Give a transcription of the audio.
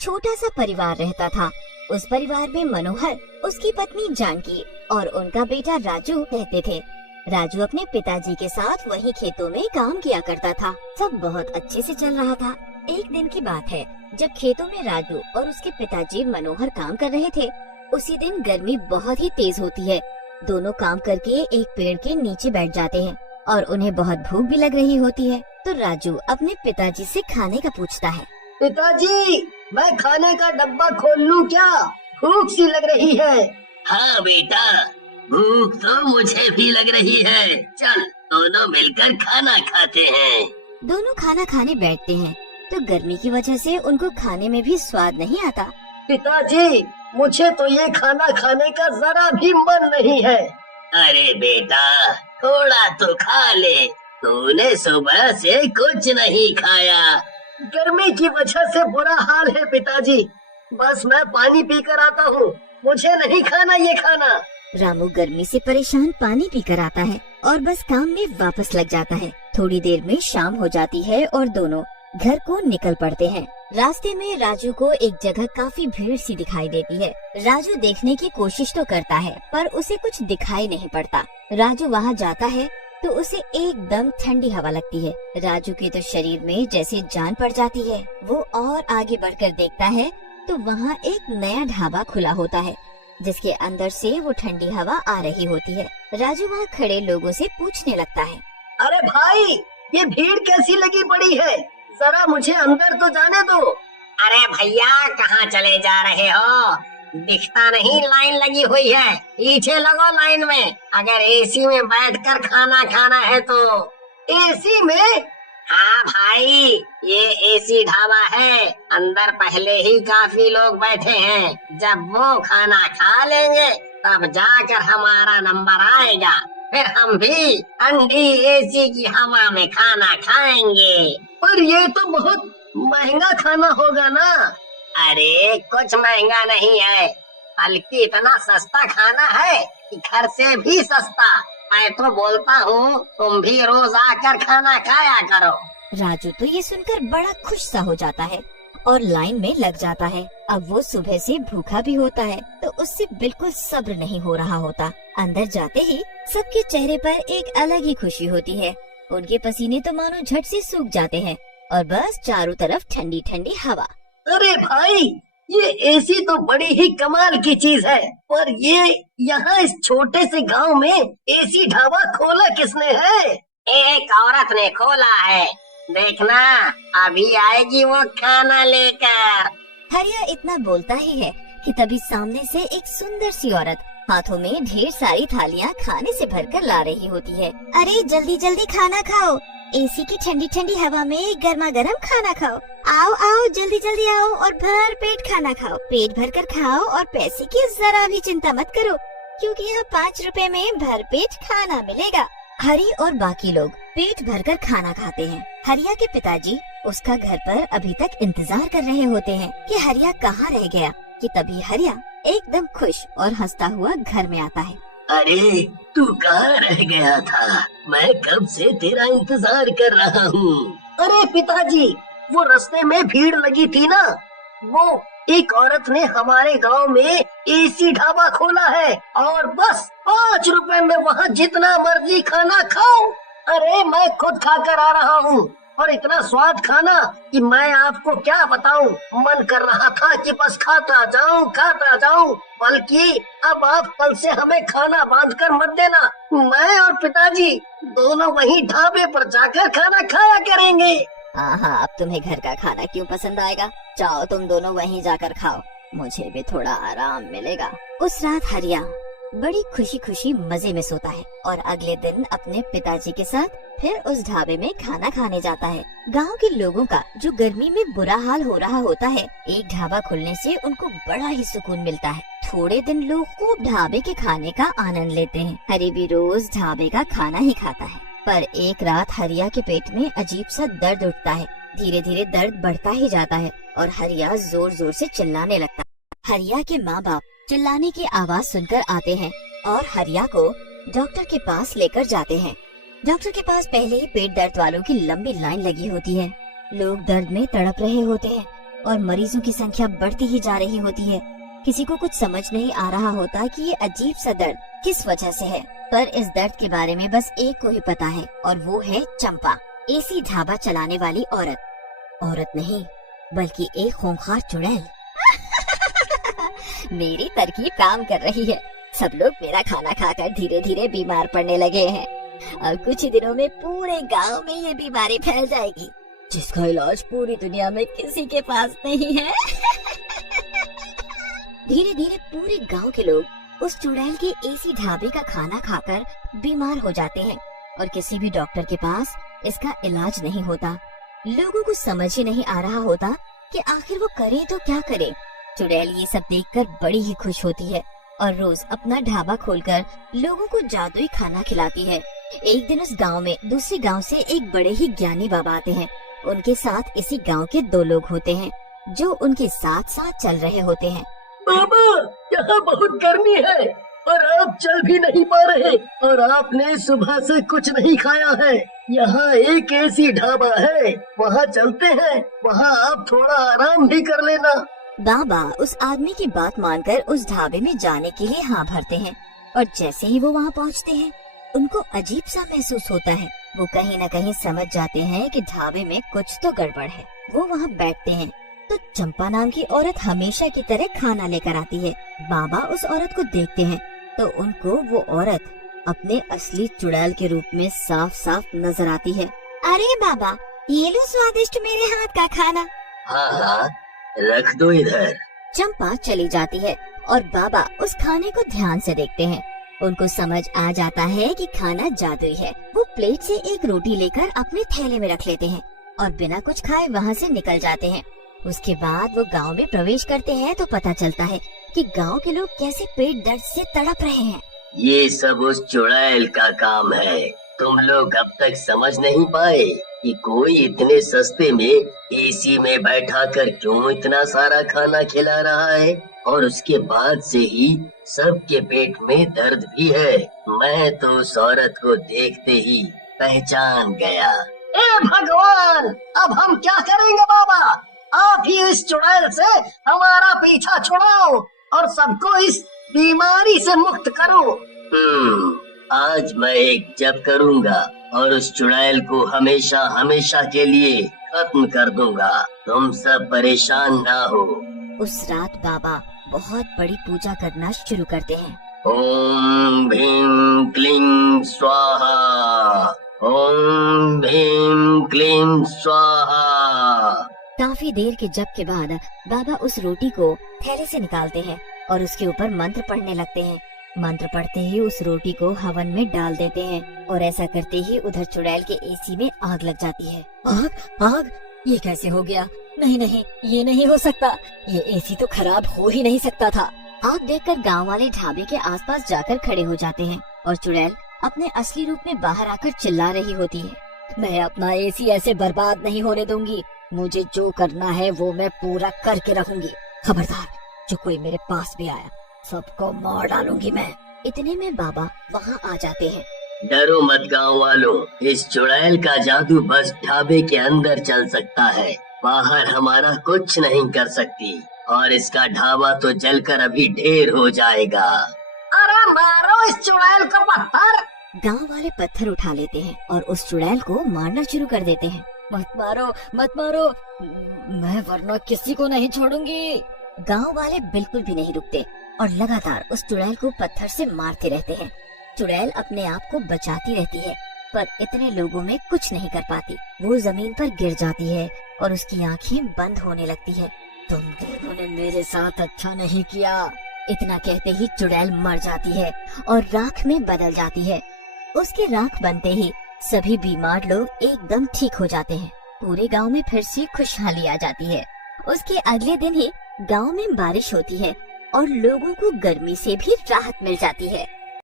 छोटा सा परिवार रहता था। उस परिवार में मनोहर, उसकी पत्नी जानकी और उनका बेटा राजू रहते थे। राजू अपने पिताजी के साथ वही खेतों में काम किया करता था। सब बहुत अच्छे से चल रहा था। एक दिन की बात है, जब खेतों में राजू और उसके पिताजी मनोहर काम कर रहे थे। उसी दिन गर्मी बहुत ही तेज होती है। दोनों काम करके एक पेड़ के नीचे बैठ जाते हैं और उन्हें बहुत भूख भी लग रही होती है। तो राजू अपने पिताजी से खाने का पूछता है। पिताजी, मैं खाने का डब्बा खोल लूं क्या? भूख सी लग रही है। हाँ बेटा, भूख तो मुझे भी लग रही है। चल दोनों मिलकर खाना खाते हैं। दोनों खाना खाने बैठते हैं तो गर्मी की वजह से उनको खाने में भी स्वाद नहीं आता। पिताजी, मुझे तो ये खाना खाने का जरा भी मन नहीं है। अरे बेटा, थोड़ा तो खा ले। तूने सुबह से कुछ नहीं खाया। गर्मी की वजह से बुरा हाल है पिताजी। बस मैं पानी पीकर आता हूँ। मुझे नहीं खाना ये खाना। रामू गर्मी से परेशान पानी पीकर आता है और बस काम में वापस लग जाता है। थोड़ी देर में शाम हो जाती है और दोनों घर को निकल पड़ते हैं। रास्ते में राजू को एक जगह काफी भीड़ सी दिखाई देती है। राजू देखने की कोशिश तो करता है पर उसे कुछ दिखाई नहीं पड़ता। राजू वहाँ जाता है तो उसे एकदम ठंडी हवा लगती है। राजू के तो शरीर में जैसे जान पड़ जाती है। वो और आगे बढ़कर देखता है तो वहाँ एक नया ढाबा खुला होता है जिसके अंदर से वो ठंडी हवा आ रही होती है। राजू वहाँ खड़े लोगों से पूछने लगता है। अरे भाई, ये भीड़ कैसी लगी पड़ी है? जरा मुझे अंदर तो जाने दो। अरे भैया, कहाँ चले जा रहे हो? दिखता नहीं लाइन लगी हुई है। पीछे लगो लाइन में। अगर एसी में बैठकर खाना खाना है तो। एसी में? हाँ भाई, ये एसी ढाबा है। अंदर पहले ही काफी लोग बैठे हैं। जब वो खाना खा लेंगे तब जाकर हमारा नंबर आएगा। फिर हम भी ठंडी एसी की हवा में खाना खाएंगे। पर ये तो बहुत महंगा खाना होगा ना? अरे कुछ महंगा नहीं है, बल्कि इतना सस्ता खाना है कि घर से भी सस्ता। मैं तो बोलता हूँ तुम भी रोज आकर खाना खाया करो। राजू तो ये सुनकर बड़ा खुश सा हो जाता है और लाइन में लग जाता है। अब वो सुबह से भूखा भी होता है तो उससे बिल्कुल सब्र नहीं हो रहा होता। अंदर जाते ही सबके चेहरे पर एक अलग ही खुशी होती है। उनके पसीने तो मानो झट से सूख जाते हैं और बस चारों तरफ ठंडी ठंडी हवा। अरे भाई, ये एसी तो बड़ी ही कमाल की चीज है। पर ये यहाँ इस छोटे से गांव में एसी ढाबा खोला किसने है? एक औरत ने खोला है। देखना, अभी आएगी वो खाना लेकर। हरिया इतना बोलता ही है कि तभी सामने से एक सुंदर सी औरत हाथों में ढेर सारी थालियां खाने से भरकर ला रही होती है। अरे जल्दी जल्दी खाना खाओ, एसी की ठंडी ठंडी हवा में गर्मा गर्म खाना खाओ। आओ आओ, जल्दी जल्दी आओ और भर पेट खाना खाओ। पेट भर कर खाओ और पैसे की जरा भी चिंता मत करो, क्योंकि यहाँ 5 रुपए में भर पेट खाना मिलेगा। हरी और बाकी लोग पेट भरकर खाना खाते हैं। हरिया के पिताजी उसका घर पर अभी तक इंतजार कर रहे होते हैं कि हरिया कहाँ रह गया। कि तभी हरिया एकदम खुश और हंसता हुआ घर में आता है। अरे तू कहाँ रह गया था? मैं कब से तेरा इंतजार कर रहा हूँ। अरे पिताजी, वो रास्ते में भीड़ लगी थी ना, वो एक औरत ने हमारे गांव में एसी ढाबा खोला है और बस 5 रुपए में वहाँ जितना मर्जी खाना खाओ। अरे मैं खुद खा कर आ रहा हूँ और इतना स्वाद खाना कि मैं आपको क्या बताऊं। मन कर रहा था कि बस खाता जाऊं। बल्कि अब आप कल से हमें खाना बांध कर मत देना। मैं और पिताजी दोनों वहीं ढाबे पर जाकर खाना खाया करेंगे। हाँ, अब तुम्हें घर का खाना क्यों पसंद आएगा? जाओ तुम दोनों वहीं जाकर खाओ, मुझे भी थोड़ा आराम मिलेगा। उस रात हरिया बड़ी खुशी खुशी मजे में सोता है और अगले दिन अपने पिताजी के साथ फिर उस ढाबे में खाना खाने जाता है। गांव के लोगों का जो गर्मी में बुरा हाल हो रहा होता है, एक ढाबा खुलने से उनको बड़ा ही सुकून मिलता है। थोड़े दिन लोग खूब ढाबे के खाने का आनंद लेते हैं। हरी भी रोज ढाबे का खाना ही खाता है। पर एक रात हरिया के पेट में अजीब सा दर्द उठता है। धीरे धीरे दर्द बढ़ता ही जाता है और हरिया जोर जोर से चिल्लाने लगता है। हरिया के माँ बाप चिल्लाने की आवाज सुनकर आते हैं और हरिया को डॉक्टर के पास लेकर जाते हैं। डॉक्टर के पास पहले ही पेट दर्द वालों की लंबी लाइन लगी होती है। लोग दर्द में तड़प रहे होते हैं। और मरीजों की संख्या बढ़ती ही जा रही होती है। किसी को कुछ समझ नहीं आ रहा होता कि ये अजीब सा दर्द किस वजह से है, पर इस दर्द के बारे में बस एक को ही पता है और वो है चंपा, एसी ढाबा चलाने वाली औरत नहीं बल्कि एक खूंखार चुड़ैल। मेरी तरकीब काम कर रही है। सब लोग मेरा खाना खाकर धीरे धीरे बीमार पड़ने लगे हैं और कुछ ही दिनों में पूरे गांव में ये बीमारी फैल जाएगी जिसका इलाज पूरी दुनिया में किसी के पास नहीं है। धीरे धीरे पूरे गांव के लोग उस चुड़ैल के एसी ढाबे का खाना खाकर बीमार हो जाते हैं और किसी भी डॉक्टर के पास इसका इलाज नहीं होता। लोगों को समझ ही नहीं आ रहा होता कि आखिर वो करे तो क्या करे। चुड़ैल ये सब देखकर बड़ी ही खुश होती है और रोज अपना ढाबा खोलकर लोगों को जादुई खाना खिलाती है। एक दिन उस गांव में दूसरे गांव से एक बड़े ही ज्ञानी बाबा आते हैं। उनके साथ इसी गांव के 2 लोग होते हैं जो उनके साथ साथ चल रहे होते हैं। बाबा, यहाँ बहुत गर्मी है और आप चल भी नहीं पा रहे और आपने सुबह से कुछ नहीं खाया है। यहाँ एक ऐसी ढाबा है, वहाँ चलते हैं, वहाँ आप थोड़ा आराम भी कर लेना। बाबा उस आदमी की बात मानकर उस ढाबे में जाने के लिए हाँ भरते हैं और जैसे ही वो वहाँ पहुँचते हैं उनको अजीब सा महसूस होता है। वो कहीं न कहीं समझ जाते हैं कि ढाबे में कुछ तो गड़बड़ है। वो वहाँ बैठते हैं तो चंपा नाम की औरत हमेशा की तरह खाना लेकर आती है। बाबा उस औरत को देखते हैं तो उनको वो औरत अपने असली चुड़ैल के रूप में साफ साफ नजर आती है। अरे बाबा, ये लो स्वादिष्ट मेरे हाथ का खाना। हाँ हाँ, रख दो इधर। चंपा चली जाती है और बाबा उस खाने को ध्यान से देखते हैं। उनको समझ आ जाता है कि खाना जादुई है। वो प्लेट से एक रोटी लेकर अपने थैले में रख लेते हैं और बिना कुछ खाए वहाँ से निकल जाते हैं। उसके बाद वो गांव में प्रवेश करते हैं तो पता चलता है कि गांव के लोग कैसे पेट दर्द से तड़प रहे हैं। ये सब उस चुड़ैल का काम है। तुम लोग अब तक समझ नहीं पाए कि कोई इतने सस्ते में एसी में बैठा कर क्यों इतना सारा खाना खिला रहा है, और उसके बाद से ही सबके पेट में दर्द भी है। मैं तो उस औरत को देखते ही पहचान गया। ए भगवान, अब हम क्या करेंगे बाबा? आप ही इस चुड़ैल से हमारा पीछा छुड़ाओ और सबको इस बीमारी से मुक्त करो। आज मैं एक जप करूंगा और उस चुड़ैल को हमेशा हमेशा के लिए खत्म कर दूंगा। तुम सब परेशान ना हो। उस रात बाबा बहुत बड़ी पूजा करना शुरू करते हैं। ओम भीम क्लीं स्वाहा, ओम भीम क्लीं स्वाहा। काफी देर के जप के बाद बाबा उस रोटी को थैले से निकालते हैं और उसके ऊपर मंत्र पढ़ने लगते हैं। मंत्र पढ़ते ही उस रोटी को हवन में डाल देते हैं और ऐसा करते ही उधर चुड़ैल के एसी में आग लग जाती है। आग, ये कैसे हो गया? नहीं, ये नहीं हो सकता। ये एसी तो खराब हो ही नहीं सकता था। आग देखकर गांव वाले ढाबे के आसपास जाकर खड़े हो जाते हैं और चुड़ैल अपने असली रूप में बाहर आकर चिल्ला रही होती है। मैं अपना एसी ऐसे बर्बाद नहीं होने दूंगी। मुझे जो करना है वो मैं पूरा करके रहूंगी। खबरदार, जो कोई मेरे पास भी आया सबको मार डालूंगी मैं। इतने में बाबा वहाँ आ जाते हैं। डरो मत गांव वालों, इस चुड़ैल का जादू बस ढाबे के अंदर चल सकता है, बाहर हमारा कुछ नहीं कर सकती, और इसका ढाबा तो जलकर अभी ढेर हो जाएगा। अरे मारो इस चुड़ैल को पत्थर। गांव वाले पत्थर उठा लेते हैं और उस चुड़ैल को मारना शुरू कर देते हैं। मत मारो, मैं वरना किसी को नहीं छोड़ूंगी। गांव वाले बिल्कुल भी नहीं रुकते और लगातार उस चुड़ैल को पत्थर से मारते रहते हैं। चुड़ैल अपने आप को बचाती रहती है पर इतने लोगों में कुछ नहीं कर पाती। वो जमीन पर गिर जाती है और उसकी आंखें बंद होने लगती है। तुम लोगों ने मेरे साथ अच्छा नहीं किया। इतना कहते ही चुड़ैल मर जाती है और राख में बदल जाती है। उसके राख बनते ही सभी बीमार लोग एकदम ठीक हो जाते हैं। पूरे गांव में फिर से खुशहाली आ जाती है। उसके अगले दिन ही गांव में बारिश होती है और लोगों को गर्मी से भी राहत मिल जाती है।